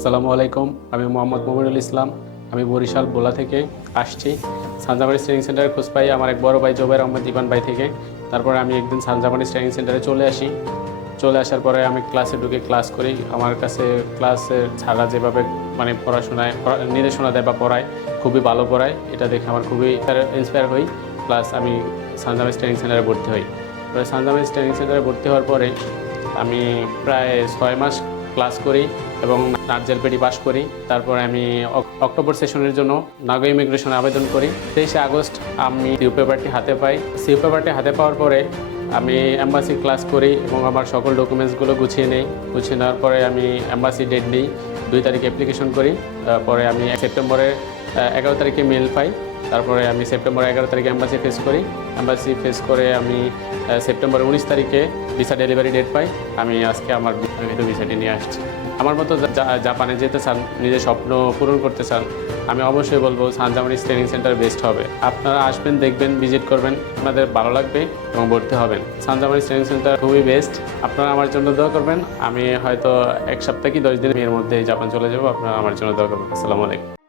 আসসালামু আলাইকুম, আমি মোহাম্মদ মমিনুল ইসলাম। আমি বরিশাল বোলা থেকে আসছি। সানজামারি ট্রেনিং সেন্টারে খোঁজ পাই আমার এক বড় ভাই জোবাইর আহমদ ইবান ভাই থেকে। তারপরে আমি একদিন সানজামারি ট্রেনিং সেন্টারে চলে আসি। চলে আসার পরে আমি ক্লাসে ঢুকে ক্লাস করি। আমার কাছে ক্লাসের ছাড়া যেভাবে মানে পড়াশোনায়, পড়া- নির্দেশনা দেয় বা পড়ায়, খুবই ভালো পড়ায়। এটা দেখে আমার খুবই ইন্সপায়ার হই। প্লাস আমি সানজামারি ট্রেনিং সেন্টারে ভর্তি হই। পরে সানজামারি ট্রেনিং সেন্টারে ভর্তি হওয়ার পরে আমি প্রায় ছয় মাস ক্লাস করি। এবং নার্জেল পেডি পাস করি। তারপরে আমি অক- অক্টোবর সেশনের জন্য নাগো ইমিগ্রেশনে আবেদন করি। তেইশে আগস্ট আমি সিউ পেপারটি হাতে পাই। সিউ পেপারটি হাতে পাওয়ার পরে আমি অ্যাম্বাসি ক্লাস করি এবং আমার সকল ডকুমেন্টসগুলো গুছিয়ে নেই। গুছিয়ে নেওয়ার পরে আমি অ্যাম্বাসি ডেট নিই, দুই তারিখে অ্যাপ্লিকেশন করি। তারপরে আমি সেপ্টেম্বরের এগারো তারিখে মেল পাই। তারপরে আমি সেপ্টেম্বর এগারো তারিখে অ্যাম্বাসি ফেস করি। অ্যাম্বাসি ফেস করে আমি সেপ্টেম্বর উনিশ তারিখে ভিসা ডেলিভারি ডেট পাই। আমি আজকে আমার ভিসাটি নিয়ে আসছি। আমার মতো জাপানে যেতে চান, নিজের স্বপ্ন পূরণ করতে চান, আমি অবশ্যই বলব সানজামানিস ট্রেনিং সেন্টার বেস্ট হবে। আপনারা আসবেন, দেখবেন, ভিজিট করবেন, আপনাদের ভালো লাগবে এবং ভর্তি হবেন। সানজামানিস ট্রেনিং সেন্টার খুবই বেস্ট। আপনারা আমার জন্য দোয়া করবেন। আমি হয়তো এক সপ্তাহ কি দশ দিনের মধ্যে জাপান চলে যাব, আপনারা আমার জন্য দোয়া করবেন। আসসালামু আলাইকুম।